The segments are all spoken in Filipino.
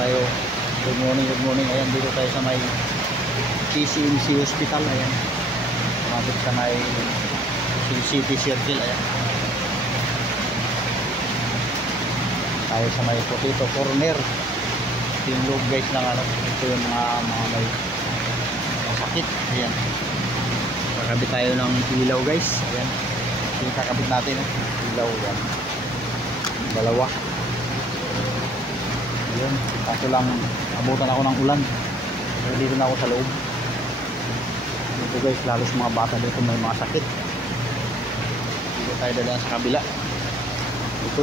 tayo. Good morning, good morning. Ayan, dito tayo sa may PCMC Hospital. Ayan, kumapit sa may City Circle. Ayan, tayo sa may Potato Corner. Ito yung loob guys ng ano. Ito yung mga may sakit. Ayan, kakabit tayo ng ilaw guys. Ayan, yung kakabit natin ilaw. Ayan, dalawa. Ayan, kaso lang abutan ako ng ulan. So, dito na ako sa loob. Dito guys, lalos mga bata dito may mga sakit. Dito tayo dadaan sa kabila. Ito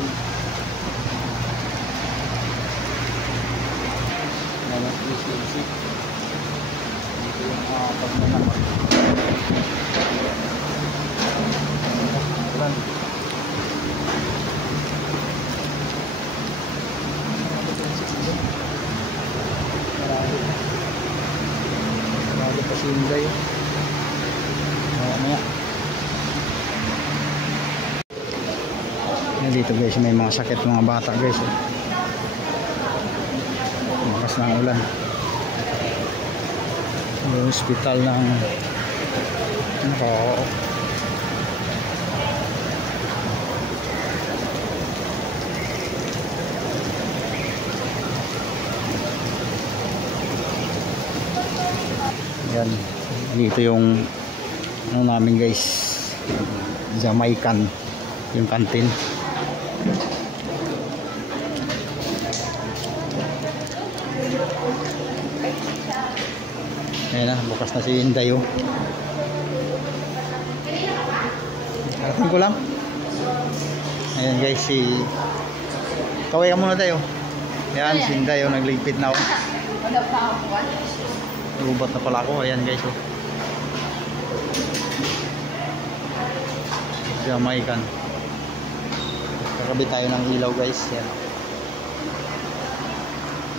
naman PCMC. Dito yung pagmamahal. Ulan. Marami pa sinday. Mamaya. Dito guys, may mga sakit mga bata guys. Lakas ng ulan. Yung hospital ng yan, dito yung ano namin guys, Jamaican yung kantin. Ayan na, bukas na si Inday. Karating ko lang. Ayan guys, si kaway ka muna tayo. Ayan, si Inday nagligpit na ako. Lubat na pala ako. Ayan guys, Jamaican. Kakabit tayo ng ilaw guys. Ayan,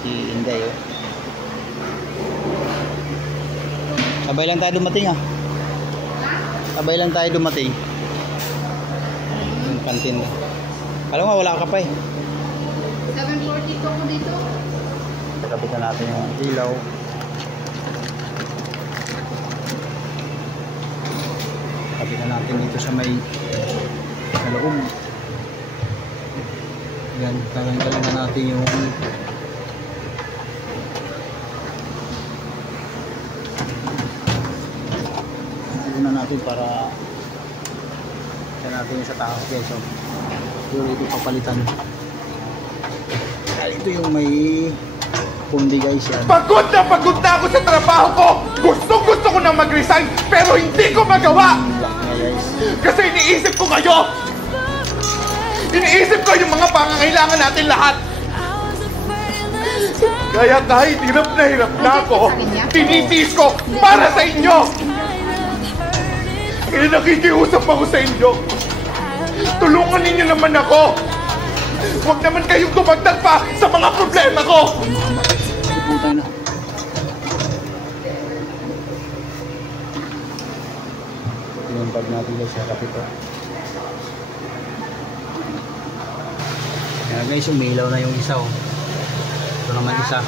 si Inday. Sabay lang tayo dumating Sabay lang tayo dumating. Yung kantin na. Alam nga wala ka pa 7:42 ko dito. Kapitan natin yung ilaw. Kapitan natin dito sa may loob. Yan, tanggalin na natin yung natin para kaya natin sa taas guys. So ito papalitan. Ito yung may pundi guys yan. Pagod na ako sa trabaho ko. Gusto ko na mag-resign pero hindi ko magawa. Kasi iniisip ko kayo. Iniisip ko yung mga pangangailangan natin lahat. Kaya kahit hirap na ako, tinitiis ko para sa inyo. Kaya nakikiusap ako sa inyo. Tulungan ninyo naman ako. Huwag naman kayong dumagdag pa sa mga problema ko. Yung bag natin guys sa kapito. Kaya guys, umilaw na yung isa. Ito naman isa.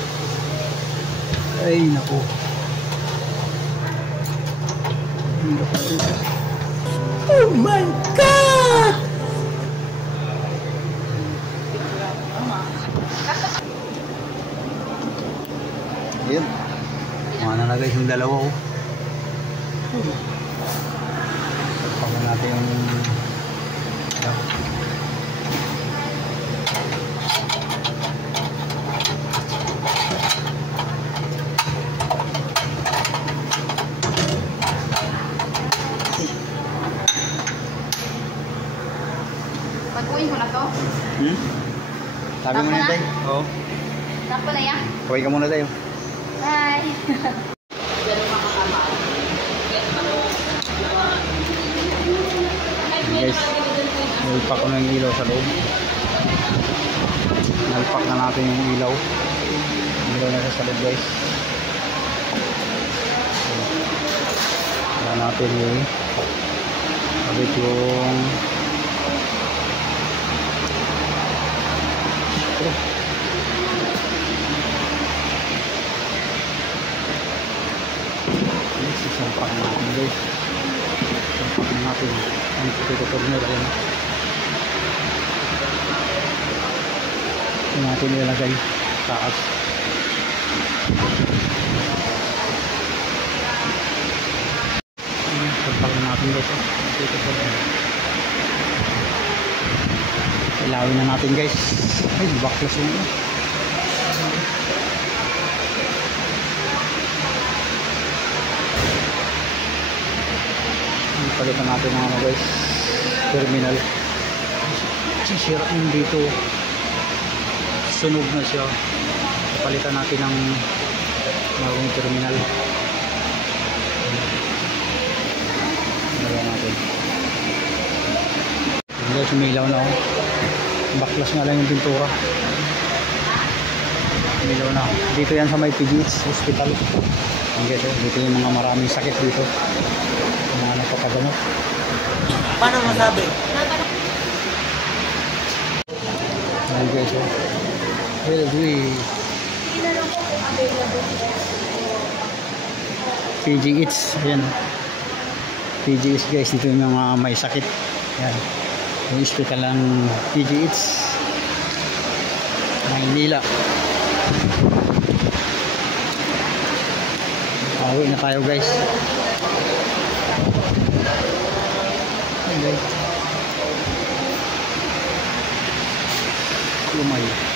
Ay naku. Oh my God! Ayun. Mana na guys yung dalawa. Pagpakan natin yung Pagkuhin ko na to. Sabi mo na tayo. Oo. Tapo na yan. Kaway ka muna tayo. Bye. Guys, nalpak ko na yung ilaw sa loob. Nalpak na natin yung ilaw. Ilaw na sa loob guys. Kaya natin yung kabit yung natin guys. Tingnan natin ang potato corner. Ayan. Ito natin ilalagay taas. Pagpakin natin guys. Potato corner. Ilawin na natin guys. Ay, baklas yun. Palitan natin ng ano guys, terminal. Sisira yun dito. Sunog na siya. Palitan natin ng bagong terminal. Lagyan natin. Guys, sumilaw na ako. Baklas nga lang yung pintura. Sumilaw na. Dito yan sa may PGH Hospital. Guys, dito yung mga maraming sakit dito. Mga nagpapagamot. Paano masabi? Ayan guys, oh. Well, PGH, ayan. PGH guys, dito yung mga may sakit. Ayan. Yung hospital ng PGH Maynila. Pauwi na tayo guys. Lumay.